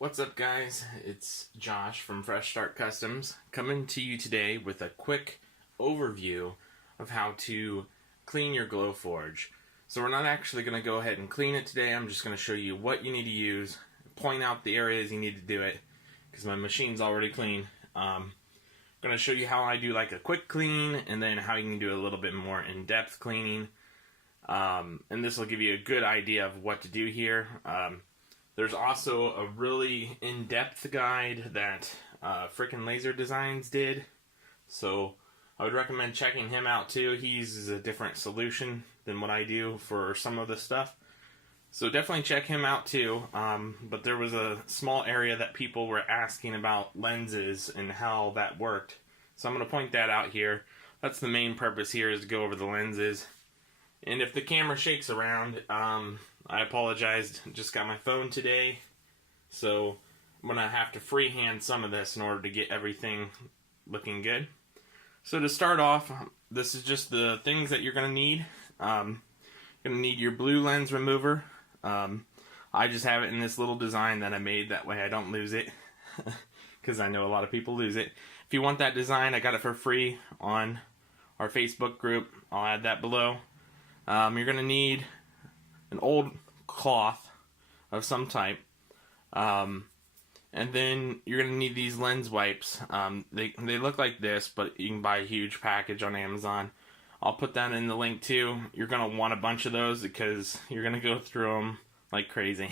What's up, guys? It's Josh from Fresh Start Customs coming to you today with a quick overview of how to clean your Glowforge. So we're not actually going to go ahead and clean it today. I'm just going to show you what you need to use, point out the areas you need to do it, because my machine's already clean. I'm going to show you how I do like a quick clean, and then how you can do a little bit more in-depth cleaning. And this will give you a good idea of what to do here. There's also a really in-depth guide that Frickin' Laser Designs did, so I would recommend checking him out too. He uses a different solution than what I do for some of the stuff, so definitely check him out too. But there was a small area that people were asking about lenses and how that worked, so I'm going to point that out here. That's the main purpose here, is to go over the lenses. And if the camera shakes around, I apologize, just got my phone today, so I'm going to have to freehand some of this in order to get everything looking good. So to start off, this is just the things that you're going to need. You're going to need your blue lens remover. I just have it in this little design that I made, that way I don't lose it, because I know a lot of people lose it. If you want that design, I got it for free on our Facebook group. I'll add that below. You're going to need an old cloth of some type, and then you're going to need these lens wipes. They look like this, but you can buy a huge package on Amazon. I'll put that in the link too. You're going to want a bunch of those because you're going to go through them like crazy.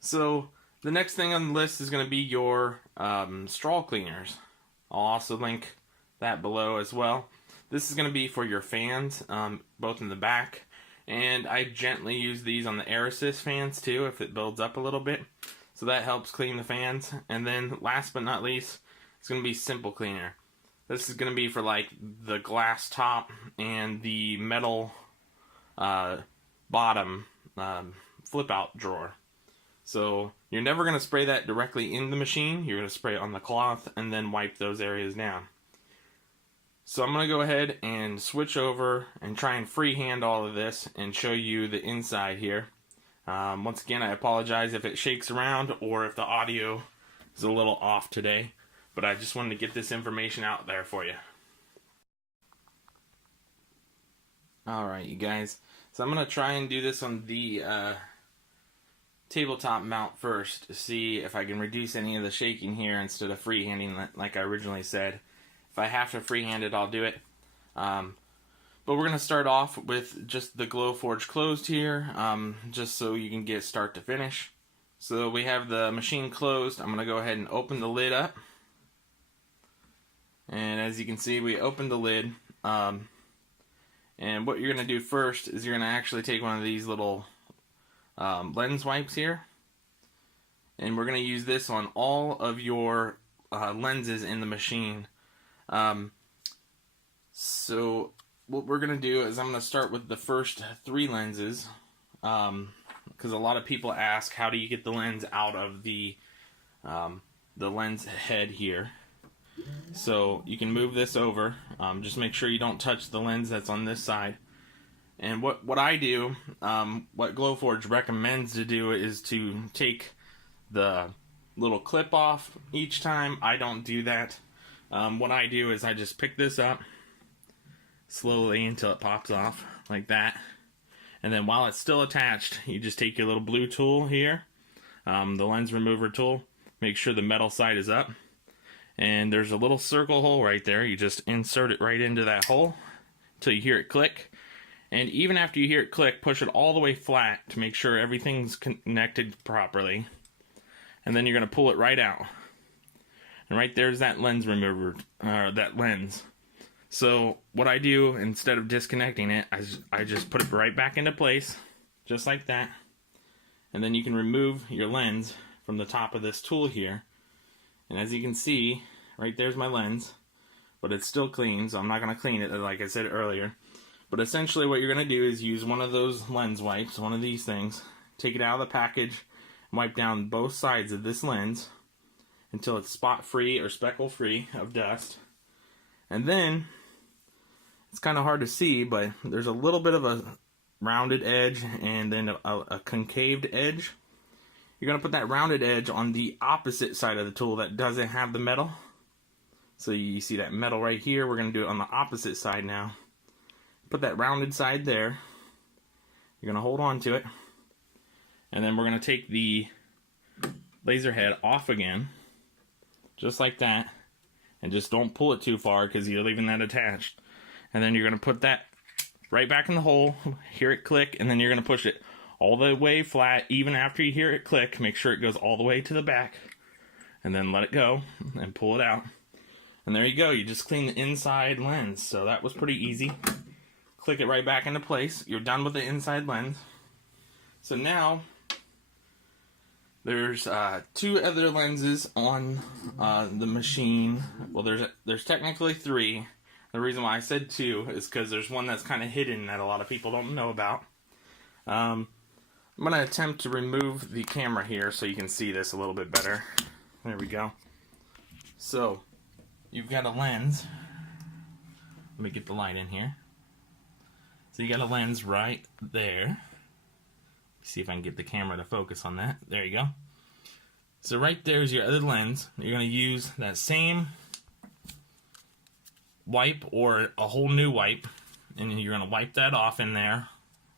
So the next thing on the list is going to be your straw cleaners. I'll also link that below as well. This is going to be for your fans, both in the back, and I gently use these on the air assist fans too if it builds up a little bit, so that helps clean the fans. And then last but not least, it's going to be simple cleaner. This is going to be for like the glass top and the metal bottom flip out drawer. So you're never going to spray that directly in the machine. You're going to spray it on the cloth and then wipe those areas down. So I'm going to go ahead and switch over and try and freehand all of this and show you the inside here. Once again, I apologize if it shakes around or if the audio is a little off today, but I just wanted to get this information out there for you. Alright, you guys. So I'm going to try and do this on the tabletop mount first to see if I can reduce any of the shaking here instead of freehanding like I originally said. If I have to freehand it, I'll do it. But we're going to start off with just the Glowforge closed here, just so you can get start to finish. So we have the machine closed. I'm going to go ahead and open the lid up. And as you can see, we opened the lid. And what you're going to do first is you're going to actually take one of these little lens wipes here. And we're going to use this on all of your lenses in the machine. So what we're going to do is I'm going to start with the first 3 lenses, because a lot of people ask, how do you get the lens out of the lens head here? So you can move this over, just make sure you don't touch the lens that's on this side. And what I do, what Glowforge recommends to do, is to take the little clip off each time. I don't do that. What I do is I just pick this up slowly until it pops off, like that. And then while it's still attached, you just take your little blue tool here, the lens remover tool, make sure the metal side is up. And there's a little circle hole right there. You just insert it right into that hole until you hear it click. And even after you hear it click, push it all the way flat to make sure everything's connected properly. And then you're going to pull it right out. And right there's that lens remover, that lens. So what I do, instead of disconnecting it, I just put it right back into place, just like that. And then you can remove your lens from the top of this tool here. And as you can see, right there's my lens, but it's still clean, so I'm not going to clean it like I said earlier. But essentially what you're going to do is use one of those lens wipes, one of these things, take it out of the package, and wipe down both sides of this lens until it's spot free or speckle free of dust. And then it's kind of hard to see, but there's a little bit of a rounded edge and then a concaved edge. you're going to put that rounded edge on the opposite side of the tool that doesn't have the metal. So you see that metal right here, we're going to do it on the opposite side now. Put that rounded side there. You're going to hold on to it. And then we're going to take the laser head off again, just like that. And just don't pull it too far because you're leaving that attached. And then you're going to put that right back in the hole, hear it click, and then you're going to push it all the way flat. Even after you hear it click, make sure it goes all the way to the back. And then let it go and pull it out. And there you go, you just clean the inside lens. So that was pretty easy. Click it right back into place. You're done with the inside lens. So now, there's two other lenses on the machine. Well, there's technically three. The reason why I said two is because there's one that's kind of hidden that a lot of people don't know about. I'm going to attempt to remove the camera here so you can see this a little bit better. There we go. So, you've got a lens. Let me get the light in here. So you got a lens right there. See if I can get the camera to focus on that. There you go. So right there is your other lens. You're going to use that same wipe or a whole new wipe. And you're going to wipe that off in there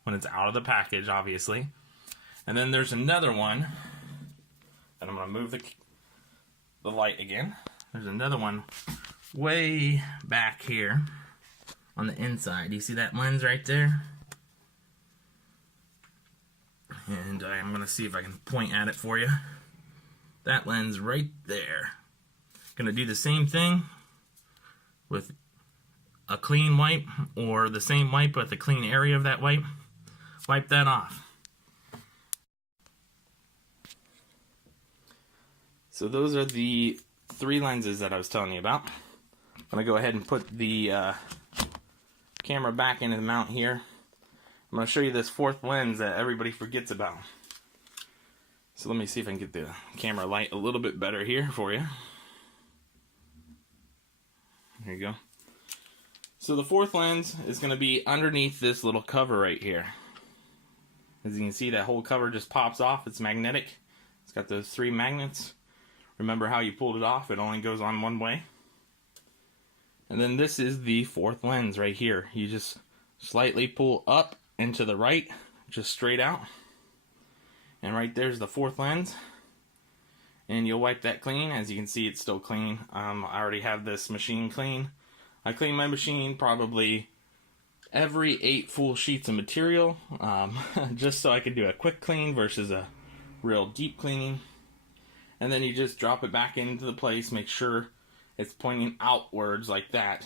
when it's out of the package, obviously. And then there's another one. And I'm going to move the light again. There's another one way back here on the inside. Do you see that lens right there? And I'm going to see if I can point at it for you. That lens right there. Going to do the same thing with a clean wipe, or the same wipe with the clean area of that wipe. Wipe that off. So those are the three lenses that I was telling you about. I'm going to go ahead and put the camera back into the mount here. I'm going to show you this fourth lens that everybody forgets about. So let me see if I can get the camera light a little bit better here for you. There you go. So the fourth lens is going to be underneath this little cover right here. As you can see, that whole cover just pops off. It's magnetic. It's got those three magnets. Remember how you pulled it off? It only goes on one way. And then this is the fourth lens right here. You just slightly pull up and to the right, just straight out. And right there's the fourth lens. And you'll wipe that clean. As you can see, it's still clean. I already have this machine clean. I clean my machine probably every 8 full sheets of material, just so I can do a quick clean versus a real deep cleaning. And then you just drop it back into the place. Make sure it's pointing outwards like that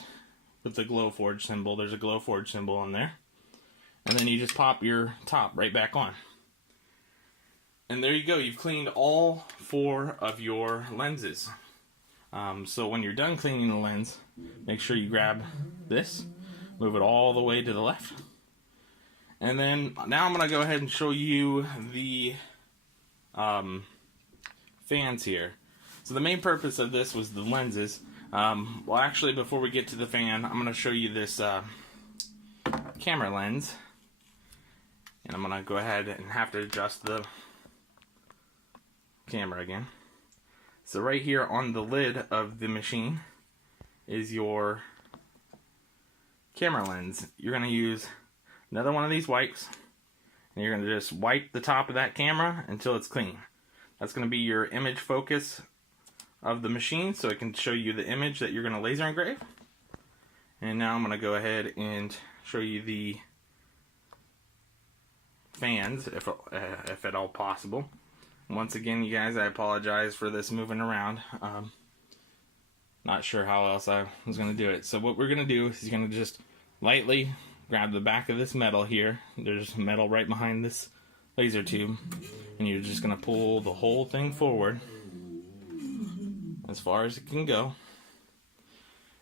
with the Glowforge symbol. There's a Glowforge symbol on there. And then you just pop your top right back on. And there you go. You've cleaned all 4 of your lenses. So when you're done cleaning the lens, make sure you grab this, move it all the way to the left. And then now I'm going to go ahead and show you the fans here. So the main purpose of this was the lenses. Well, actually, before we get to the fan, I'm going to show you this camera lens. And I'm going to go ahead and have to adjust the camera again. So right here on the lid of the machine is your camera lens. You're going to use another one of these wipes, and you're going to just wipe the top of that camera until it's clean. That's going to be your image focus of the machine, so it can show you the image that you're going to laser engrave. And now I'm going to go ahead and show you the fans, if at all possible. Once again, you guys, I apologize for this moving around. Not sure how else I was going to do it. So what we're going to do is you're going to just lightly grab the back of this metal here. There's metal right behind this laser tube. And you're just going to pull the whole thing forward as far as it can go.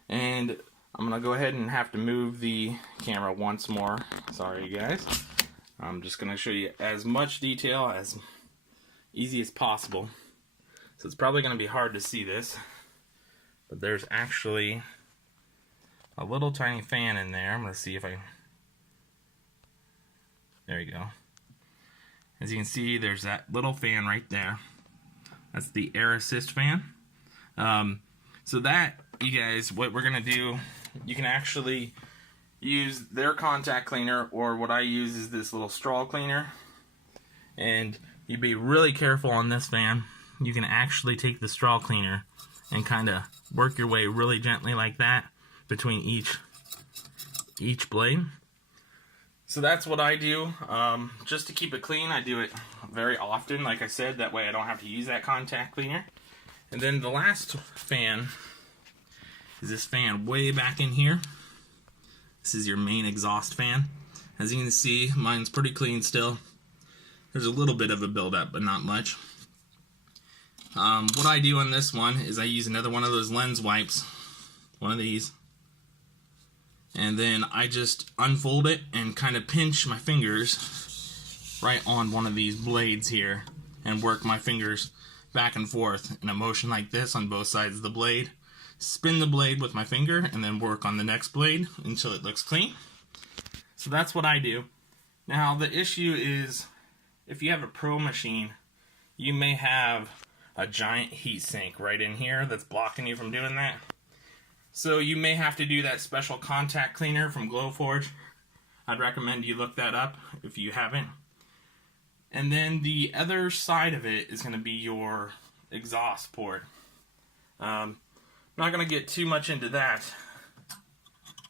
And I'm going to go ahead and have to move the camera once more. Sorry, guys. I'm just going to show you as much detail as easy as possible. So it's probably going to be hard to see this, but there's actually a little tiny fan in there. I'm going to see if I... There you go. As you can see, there's that little fan right there. That's the air assist fan. So that, you guys, what we're going to do, you can actually use their contact cleaner, or what I use is this little straw cleaner. And you be really careful on this fan. You can actually take the straw cleaner and kind of work your way really gently like that between each blade. So that's what I do. Just to keep it clean, I do it very often, like I said, that way I don't have to use that contact cleaner. And then the last fan is this fan way back in here. This is your main exhaust fan. As you can see, mine's pretty clean still. There's a little bit of a buildup, but not much. What I do on this one is I use another one of those lens wipes, one of these, and then I just unfold it and kind of pinch my fingers right on one of these blades here and work my fingers back and forth in a motion like this on both sides of the blade. Spin the blade with my finger and then work on the next blade until it looks clean. So that's what I do. Now the issue is, if you have a pro machine, you may have a giant heat sink right in here that's blocking you from doing that. So you may have to do that special contact cleaner from Glowforge. I'd recommend you look that up if you haven't. And then the other side of it is going to be your exhaust port. I'm not going to get too much into that,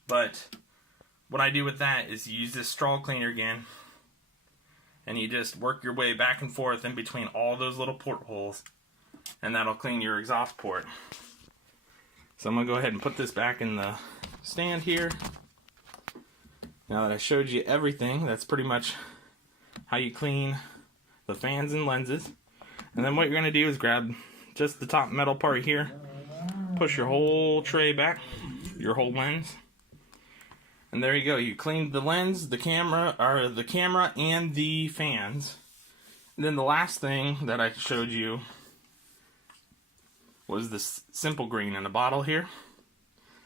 but what I do with that is you use this straw cleaner again, and you just work your way back and forth in between all those little portholes, and that'll clean your exhaust port. So I'm going to go ahead and put this back in the stand here. Now that I showed you everything, that's pretty much how you clean the fans and lenses. And then what you're going to do is grab just the top metal part here, push your whole tray back, your whole lens, and there you go. You cleaned the lens, the camera and the fans. And then the last thing that I showed you was this simple green in a bottle here.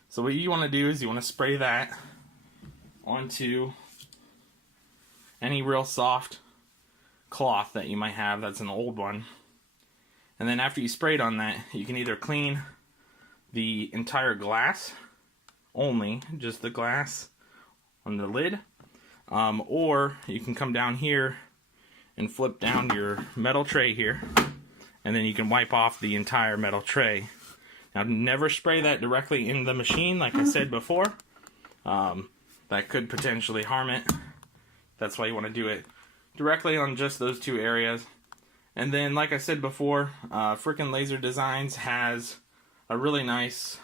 So what you want to do is you want to spray that onto any real soft cloth that you might have that's an old one. And then after you sprayed on that, you can either clean the entire glass, only just the glass on the lid, or you can come down here and flip down your metal tray here, and then you can wipe off the entire metal tray. Now never spray that directly in the machine, like I said before. That could potentially harm it. That's why you want to do it directly on just those two areas. And then, like I said before, Frickin' Laser Designs has a really nice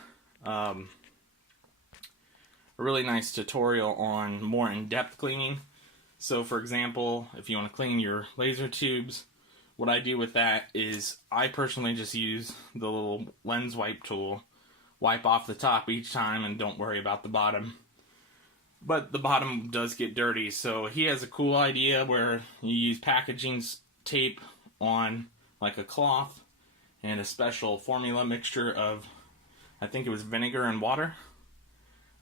tutorial on more in-depth cleaning. So for example, if you want to clean your laser tubes, what I do with that is I personally just use the little lens wipe tool, wipe off the top each time, and don't worry about the bottom. But the bottom does get dirty, so he has a cool idea where you use packaging tape on like a cloth and a special formula mixture of, I think it was vinegar and water.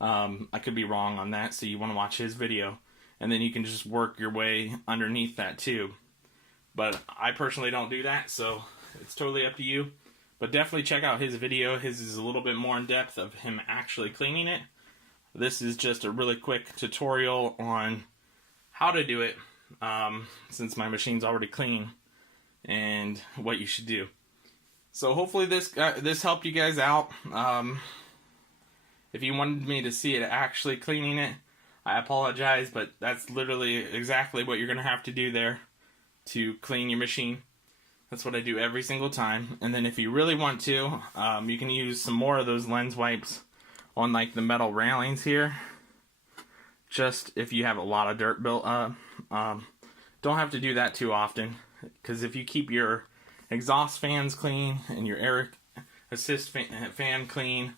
I could be wrong on that, so you want to watch his video, and then you can just work your way underneath that tube. But I personally don't do that, so it's totally up to you. But definitely check out his video. His is a little bit more in depth of him actually cleaning it. This is just a really quick tutorial on how to do it, since my machine's already clean, and what you should do. So hopefully this helped you guys out. If you wanted me to see it actually cleaning it, I apologize, but that's literally exactly what you're going to have to do there to clean your machine. That's what I do every single time. And then if you really want to, you can use some more of those lens wipes on like the metal railings here. Just if you have a lot of dirt built up. Don't have to do that too often, because if you keep your exhaust fans clean and your air assist fan clean,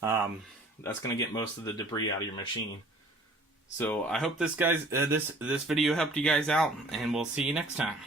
that's going to get most of the debris out of your machine. So I hope this video helped you guys out, and we'll see you next time.